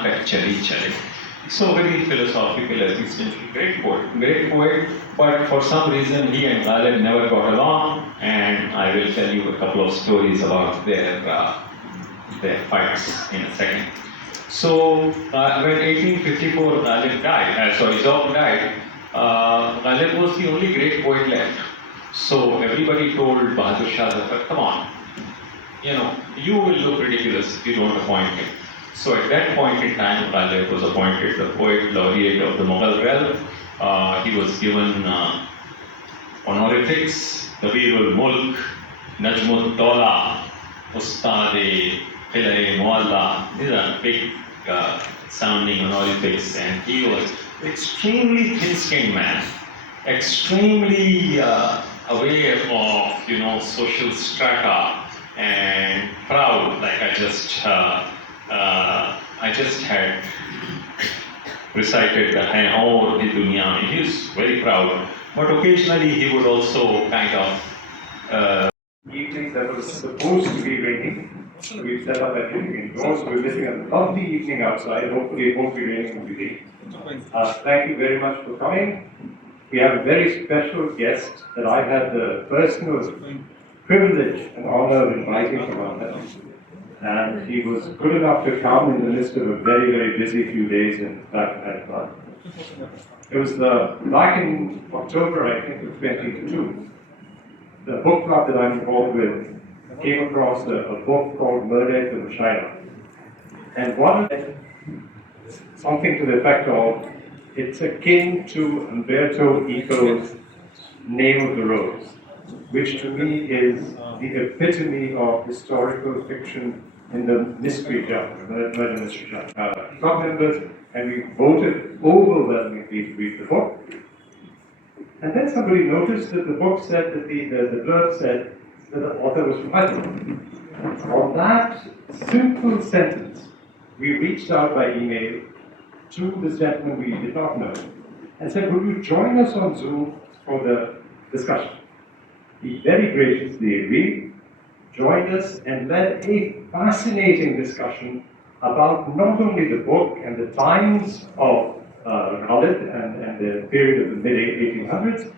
Naatak Chali Chale. So very philosophical, existential, great poet, but for some reason he and Ghalib never got along, and I will tell you a couple of stories about their fights in a second. So when 1854 Ghalib died, Zog died, Ghalib was the only great poet left. So everybody told Bahadur Shah Zafar, come on, you will look ridiculous if you don't appoint him. So at that point in time, Ghalib was appointed the poet laureate of the Mughal realm. He was given honorifics, Kabirul Mulk, Najmut Tola, Ustad-e Qila-e Mualla. These are big sounding honorifics, and he was extremely thin-skinned man, extremely aware of social strata, and proud. Like I just had recited the Hai Aur Di Duniya. He was very proud, but occasionally he would also kind of evening that was supposed to be raining. We've set up everything indoors. We're missing a lovely evening outside. Hopefully it won't be raining today. Thank you very much for coming. We have a very special guest that I had the personal privilege and honor of inviting from MANTHAN. And he was good enough to come in the midst of a very, very busy few days in Hyderabad. It was back in October, I think, of 22. The book club that I'm involved with came across a book called Murder to the China. And something to the effect of, it's akin to Umberto Eco's Name of the Rose, which to me is the epitome of historical fiction in the mystery genre, murder mystery genre. Club members, and we voted overwhelmingly to read the book. And then somebody noticed that the book said that the blurb said that the author was from Hyderabad. On that simple sentence, we reached out by email to this gentleman we did not know and said, would you join us on Zoom for the discussion? He very graciously agreed, joined us, and led a fascinating discussion about not only the book and the times of Ghalib and the period of the mid-1800s,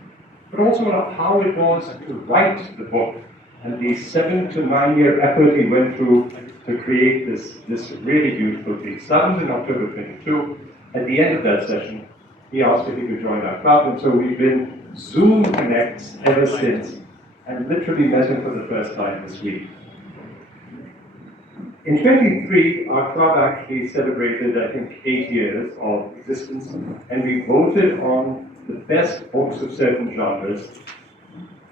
but also how it was to write the book and the 7 to 9 year effort he went through to create this really beautiful piece. That was in October 22. At the end of that session, he asked if he could join our club, and so we've been Zoom connects ever since, and literally met him for the first time this week. In 23, our club actually celebrated, I think, 8 years of existence, and we voted on the best books of certain genres.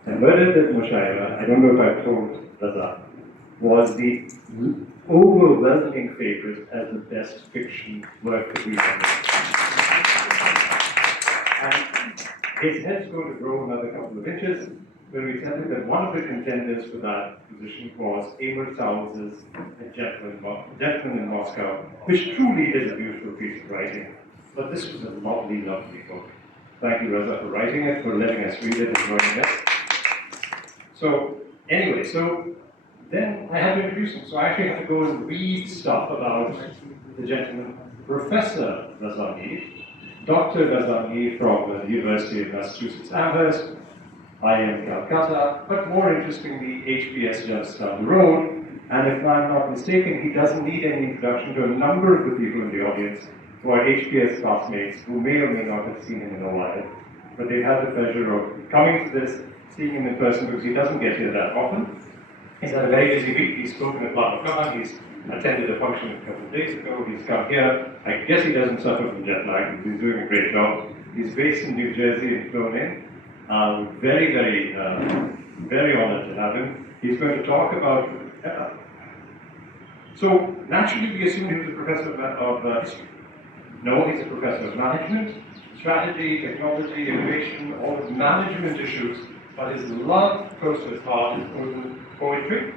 And Murder to the Mushaira, I don't know if I've told Raza, was the overwhelming favorite as the best fiction work that we've ever. And his head's going to grow another couple of inches when we tell him that one of the contenders for that position was Amor Towles' A Gentleman in Moscow, which truly is a beautiful piece of writing. But this was a lovely, lovely book. Thank you, Raza, for writing it, for letting us read it and joining us. So, anyway, then I had to introduce him. So I actually had to go and read stuff about the gentleman, Professor Razani, Dr. Razani from the University of Massachusetts Amherst, IIM Calcutta, but more interestingly, HBS just down the road. And if I'm not mistaken, he doesn't need any introduction to a number of the people in the audience who are HBS classmates who may or may not have seen him in a while. But they've had the pleasure of coming to this, seeing him in person, because he doesn't get here that often. He's had a very busy week. He's spoken at Balaklava. He's attended a function a couple of days ago. He's come here. I guess he doesn't suffer from jet lag. He's doing a great job. He's based in New Jersey and flown in. Very, very, very honored to have him. He's going to talk about. So naturally, we assume he was a professor of. No, he's a professor of management, strategy, technology, innovation, all of management issues. But his love close to his heart is poetry,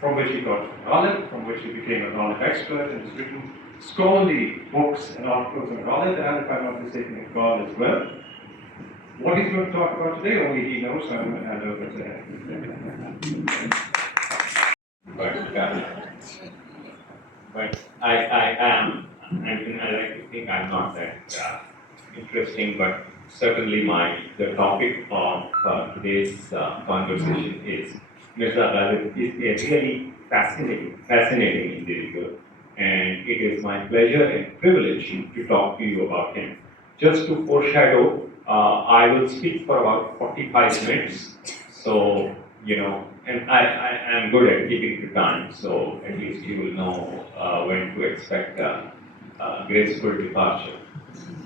from which he got Ghalib, from which he became a Ghalib expert, and has written scholarly books and articles on Ghalib, and if I'm not mistaken, in Ghalib as well. What he's going to talk about today, only he knows, so I'm going to hand over to him. But I am and I like to think I'm not that interesting, but certainly the topic of today's conversation is Mirza Ghalib is a really fascinating individual, and it is my pleasure and privilege to talk to you about him. Just to foreshadow, I will speak for about 45 minutes, so and I am good at keeping to time, so at least you will know when to expect a graceful departure.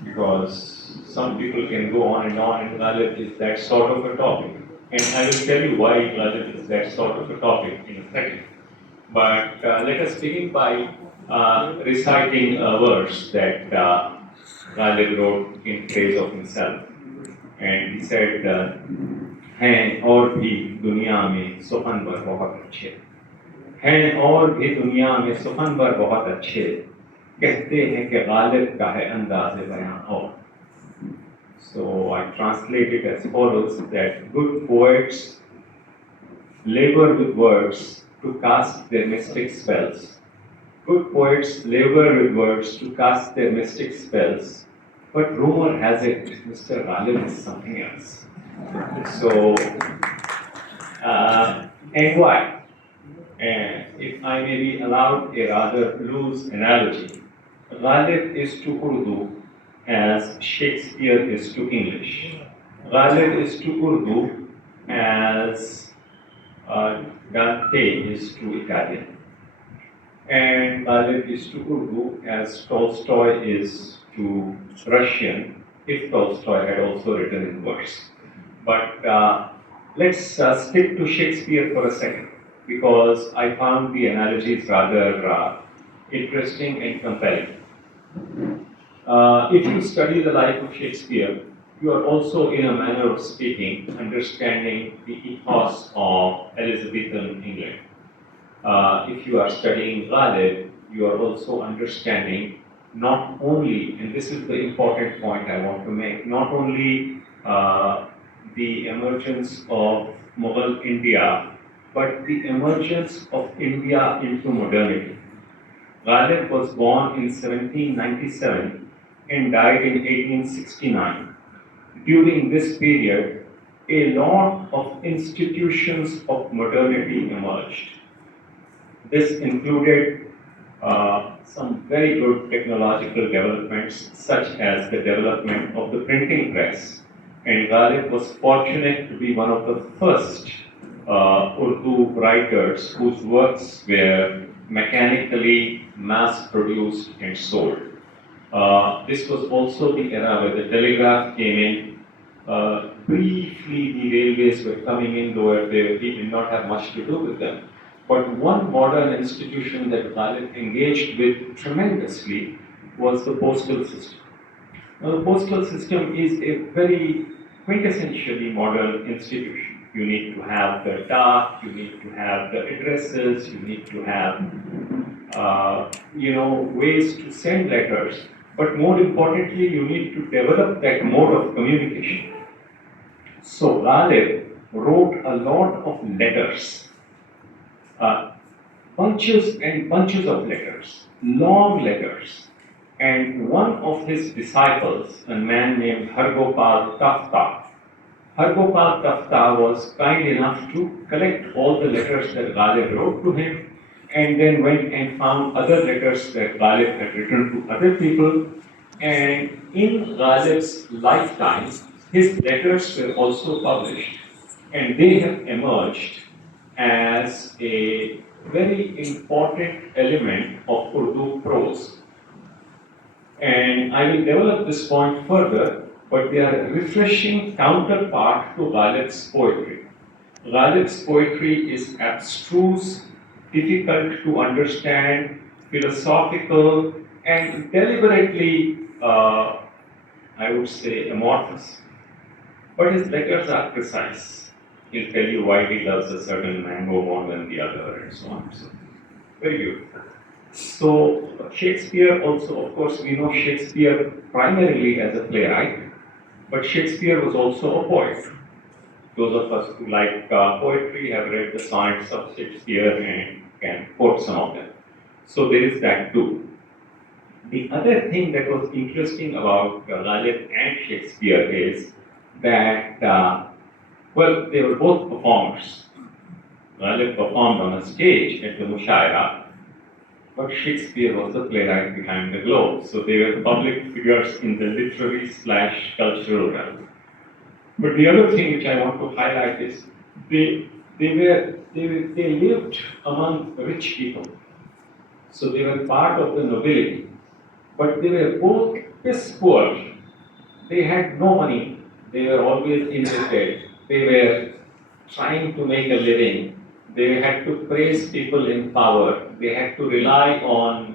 Because some people can go on, and Ghalib is that sort of a topic. And I will tell you why Ghalib is that sort of a topic in a second. But let us begin by reciting a verse that Ghalib wrote in praise of himself. And he said, हैं और भी दुनिया में सुखनवर बहुत अच्छे, हैं और भी दुनिया में सुखनवर बहुत अच्छे, कहते हैं कि गालिब का है अंदाज़े बयां और. So I translate it as follows, that good poets labor with words to cast their mystic spells. Good poets labor with words to cast their mystic spells, but rumor has it Mr. Ghalib is something else. So, and why? And if I may be allowed a rather loose analogy, Ghalib is to Urdu as Shakespeare is to English. Ghalib is to Urdu as Dante is to Italian. And Ghalib is to Urdu as Tolstoy is to Russian, if Tolstoy had also written in verse. But let's stick to Shakespeare for a second, because I found the analogies rather interesting and compelling. If you study the life of Shakespeare, you are also, in a manner of speaking, understanding the ethos of Elizabethan England. If you are studying Ghalib, you are also understanding not only, and this is the important point I want to make, not only the emergence of Mughal India, but the emergence of India into modernity. Ghalib was born in 1797 and died in 1869. During this period, a lot of institutions of modernity emerged. This included some very good technological developments, such as the development of the printing press. And Ghalib was fortunate to be one of the first Urdu writers whose works were mechanically mass-produced and sold. This was also the era where the telegraph came in. Briefly, the railways were coming in, though he did not have much to do with them. But one modern institution that Ghalib engaged with tremendously was the postal system. Now, the postal system is a very quintessentially modern institution. You need to have the dak, you need to have the addresses, you need to have, ways to send letters. But more importantly, you need to develop that mode of communication. So Ghalib wrote a lot of letters, bunches and bunches of letters, long letters. And one of his disciples, a man named Hargopal Tafta was kind enough to collect all the letters that Ghalib wrote to him, and then went and found other letters that Ghalib had written to other people. And in Ghalib's lifetime, his letters were also published, and they have emerged as a very important element of Urdu prose. And I will develop this point further, but they are a refreshing counterpart to Ghalib's poetry. Ghalib's poetry is abstruse, difficult to understand, philosophical, and deliberately, I would say, amorphous. But his letters are precise. He'll tell you why he loves a certain mango more than the other, and so on. So, very beautiful. So, Shakespeare also, of course, we know Shakespeare primarily as a playwright, but Shakespeare was also a poet. Those of us who like poetry have read the sonnets of Shakespeare and can quote some of them. So there is that too. The other thing that was interesting about Ghalib and Shakespeare is that, well, they were both performers. Ghalib performed on a stage at the Mushaira, but Shakespeare was the playwright behind the globe. So they were public figures in the literary slash cultural realm. But the other thing which I want to highlight is they lived among rich people. So they were part of the nobility. But they were both piss poor. They had no money. They were always indebted. They were trying to make a living. They had to praise people in power. They had to rely on,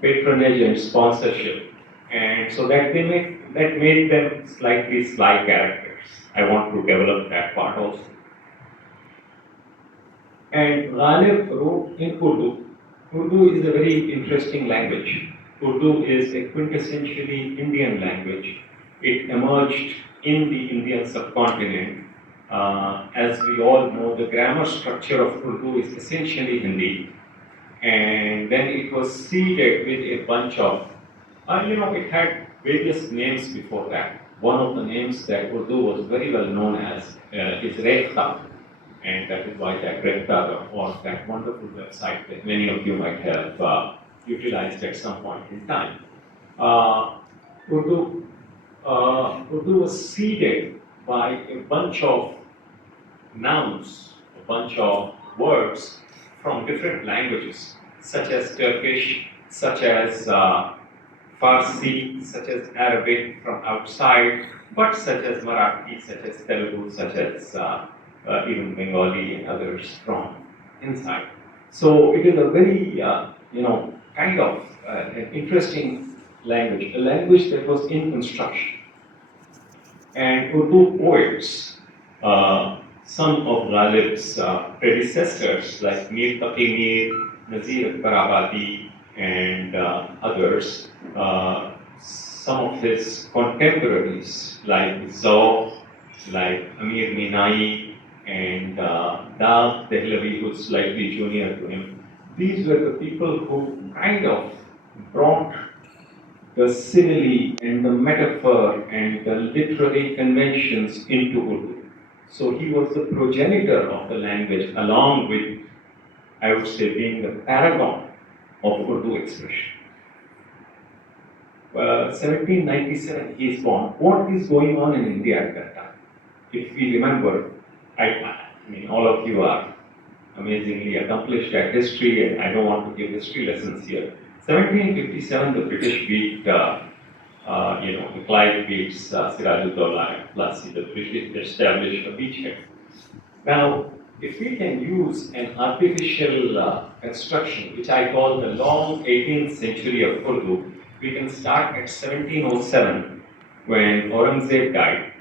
patronage and sponsorship. And so that made them slightly sly characters. I want to develop that part also. And Ghalib wrote in Urdu. Urdu is a very interesting language. Urdu is a quintessentially Indian language. It emerged in the Indian subcontinent. As we all know, the grammar structure of Urdu is essentially Hindi. And then it was seeded with a bunch of, it had various names before that. One of the names that Urdu was very well known as is Rekha. And that is why that Rekha, or that wonderful website that many of you might have utilized at some point in time. Urdu was seeded by a bunch of nouns, a bunch of words from different languages, such as Turkish, such as Farsi, such as Arabic from outside, but such as Marathi, such as Telugu, such as even Bengali and others from inside. So it is a very, kind of an interesting language, a language that was in construction. And Urdu poets, some of Ghalib's predecessors like Mir Taqi Mir, Nazir Karabadi, and others, some of his contemporaries like Zawq, like Amir Minai, and Daag Dehlavi, who's slightly junior to him. These were the people who kind of brought the simile and the metaphor and the literary conventions into Urdu. So he was the progenitor of the language, along with, I would say, being the paragon of Urdu expression. 1797, he is born. What is going on in India at that time? If we remember, I mean, all of you are amazingly accomplished at history, and I don't want to give history lessons here. 1757, the British beat, the Clive beats Sirajuddaula, plus the British established a beachhead. Now, if we can use an artificial construction, which I call the long 18th century of Urdu, we can start at 1707, when Aurangzeb died,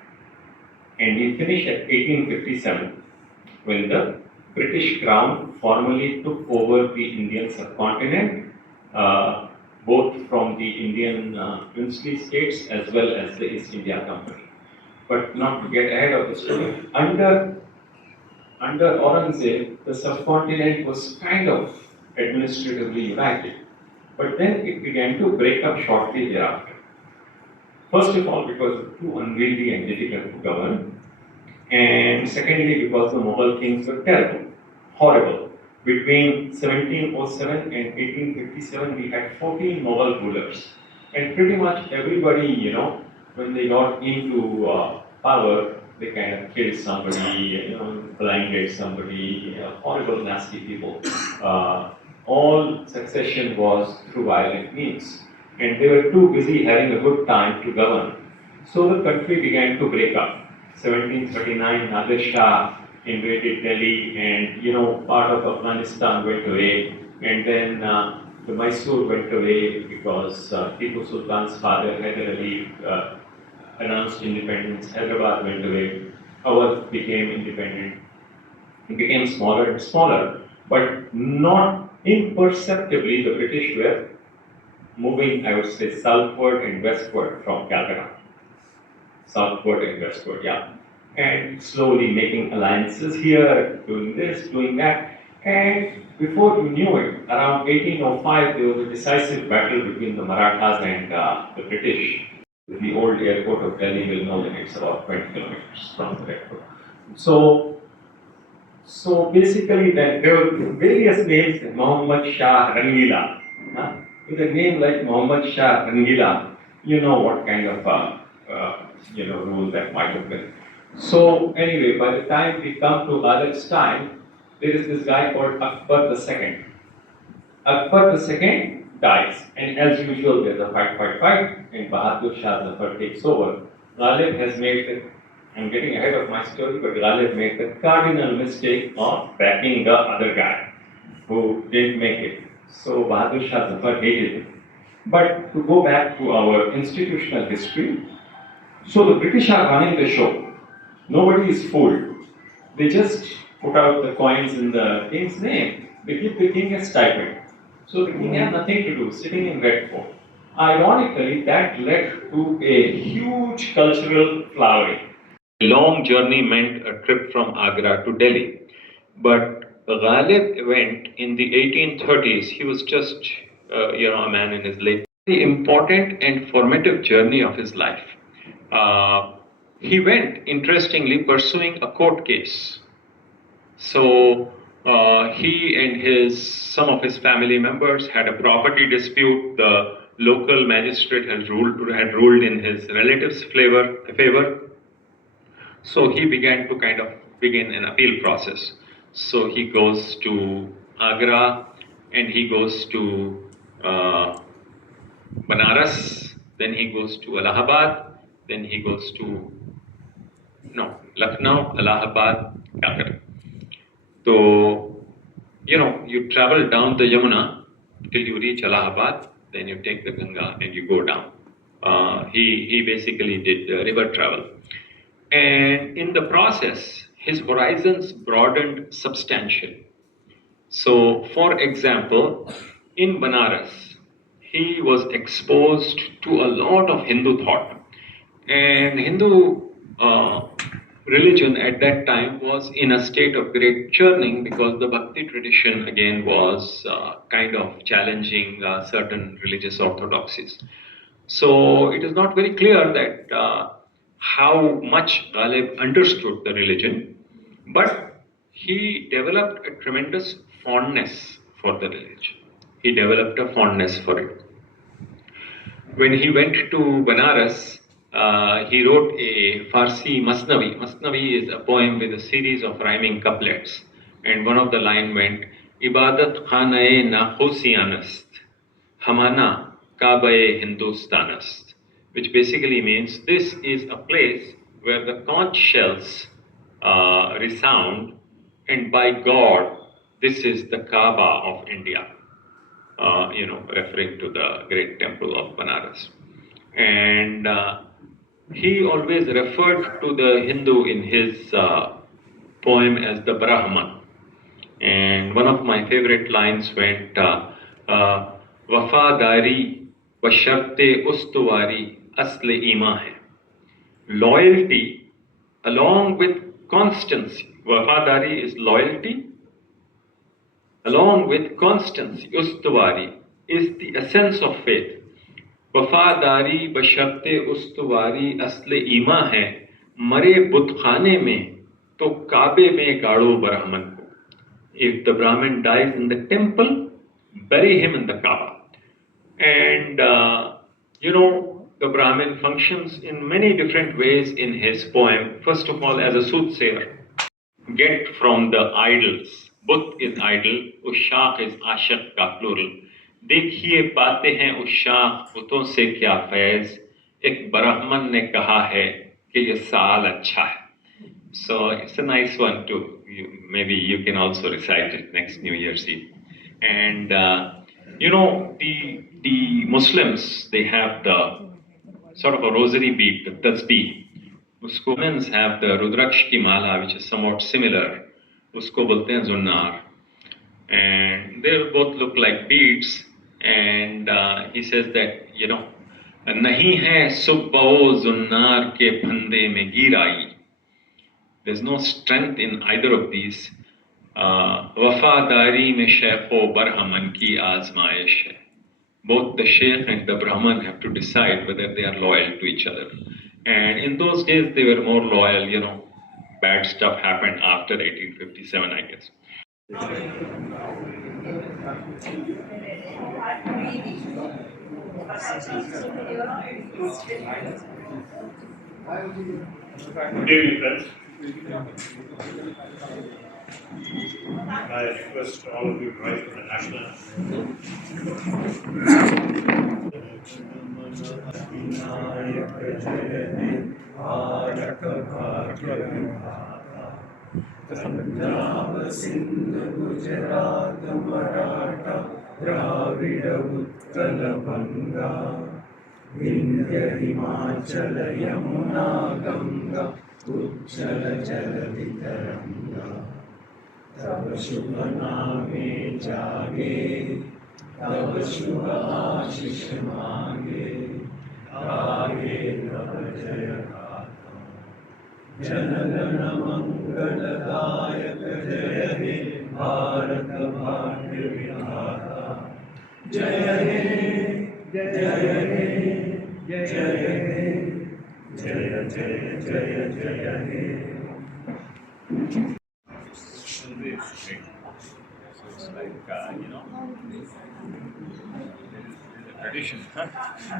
and we finish at 1857, when the British Crown formally took over the Indian subcontinent, both from the Indian princely states as well as the East India Company. But not to get ahead of the story, under Aurangzeb, the subcontinent was kind of administratively united. But then it began to break up shortly thereafter. First of all, because it was too unwieldy and difficult to govern. And secondly, because the Mughal kings were terrible, horrible. Between 1707 and 1857, we had 14 Mughal rulers. And pretty much everybody, when they got into power, they kind of killed somebody, blinded somebody, horrible, nasty people. All succession was through violent means. And they were too busy having a good time to govern. So the country began to break up. 1739, Nadir Shah invaded Delhi, and part of Afghanistan went away. And then the Mysore went away because Tipu Sultan's father, Hyder Ali, announced independence. Hyderabad went away. Awadh became independent. It became smaller and smaller, but not imperceptibly, the British were moving, I would say, southward and westward from Calcutta. Southward and westward, yeah. And slowly making alliances here, doing this, doing that. And before you knew it, around 1805, there was a decisive battle between the Marathas and the British. The old airport of Delhi will know that it's about 20 kilometers from the airport. So basically, then there were various names, Muhammad Shah Rangila. With a name like Muhammad Shah Rangila, you know what kind of rule that might have been. So anyway, by the time we come to Ghalib's time, there is this guy called Akbar II. Akbar II dies, and as usual, there's a fight, and Bahadur Shah Zafar takes over. Ghalib has made the, I'm getting ahead of my story, but Ghalib made the cardinal mistake of backing the other guy who didn't make it. So Bahadur Shah Zafar hated him. But to go back to our institutional history, so the British are running the show. Nobody is fooled. They just put out the coins in the king's name. They give the king a stipend. So the king had nothing to do, sitting in Red Fort. Ironically, that led to a huge cultural flowering. A long journey meant a trip from Agra to Delhi. But Ghalib went in the 1830s. He was just, a man in his late. The important and formative journey of his life. He went, interestingly, pursuing a court case. So he and some of his family members had a property dispute. The local magistrate had ruled in his relatives' favor. So he began to kind of begin an appeal process. So he goes to Agra, and he goes to Banaras, then he goes to Allahabad, then he goes to Lucknow, Allahabad, Calcutta. So, you travel down the Yamuna till you reach Allahabad, then you take the Ganga and you go down. He basically did river travel. And in the process, his horizons broadened substantially. So, for example, in Banaras, he was exposed to a lot of Hindu thought. And Hindu religion at that time was in a state of great churning because the Bhakti tradition again was kind of challenging certain religious orthodoxies. So it is not very clear that how much Ghalib understood the religion, but he developed a tremendous fondness for the religion. He developed a fondness for it. When he went to Banaras, he wrote a Farsi Masnavi. Masnavi is a poem with a series of rhyming couplets. And one of the line went, Ibadat khanae nakhusianast, hamana kabae hindustanast, which basically means this is a place where the conch shells resound, and by God, this is the Kaaba of India. Referring to the great temple of Banaras. And he always referred to the Hindu in his poem as the Brahman. And one of my favorite lines went, Wafadari basharte ustuwari asle ima hai. Loyalty along with constancy. Wafadari is loyalty. Along with constancy, ustuwari is the essence of faith. Wafadari basharte ustuwari asle ima hai, mare butkhane mein, to Kabe mein gaado Brahman ko. If the Brahmin dies in the temple, bury him in the Kaaba. And the Brahmin functions in many different ways in his poem. First of all, as a soothsayer, get from the idols. बुत is idol, उस शाख is आशक का plural. देखिए पाते हैं उस शाख बुतों से क्या फैज, एक ब्राह्मण ने कहा है कि ये साल अच्छा है. So it's a nice one too. Maybe you can also recite it next New Year's Eve. And the Muslims, they have the sort of a rosary bead, the tasbih. Women have the Rudraksh ki mala, which is somewhat similar. उसको बोलते हैं Junnar. And they both look like beads. And he says that, नहीं है सुब्बो जुन्नार के फंदे में गिराई. There's no strength in either of these. वफादारी में शेखो बरहमन की आजमाइश है. Both the sheikh and the brahman have to decide whether they are loyal to each other. And in those days, they were more loyal, you know. Bad stuff happened after 1857, I guess. Good evening, friends. I request all of you to rise for the national Punjab Sindh Gujarat Maratha Dravid Utkal बंगा विंध्य हिमाचल यमुना गंगा उज्जल जलधि तरंगा तब शुभ नामे जागे तब शुभ आशीष मांगे गाये तब जय गाथा जनगण मंगलदायक जय हे भारत भाग्य विधाता जय हे जय हे जय हे जय जय जय जय हे. So it's like, you know, tradition.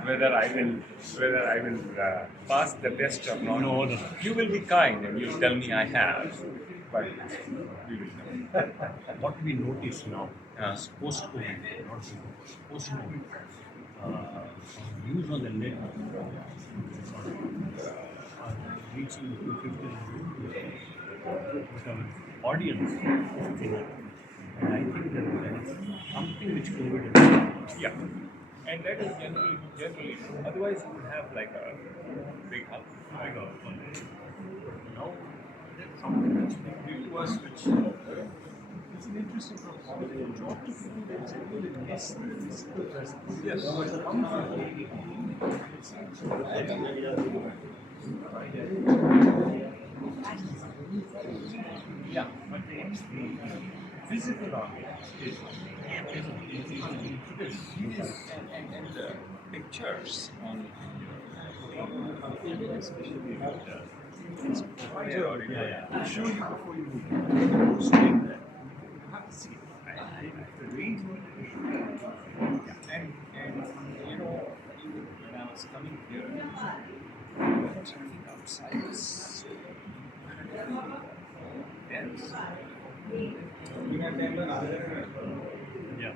Whether I will pass the test or not. No. You will be kind and you'll tell me I have, but we will know. What we notice now is Uh, post-COVID, not before, post-COVID, news on the net are reaching 250, but our audience is thinner. And I think that there is something which COVID has. yeah, and that is generally. Otherwise, you would have like a big hub. Now there's something which we do to us which it's an interesting proposition. Talk to people that tell you that yes, there is the presence. Yes. Yeah, but the physical audience is And the pictures on especially it's quite I'll show you before you move. Straight there. You have to see it. The range and you know when I was coming here, something outside was so dense. yeah.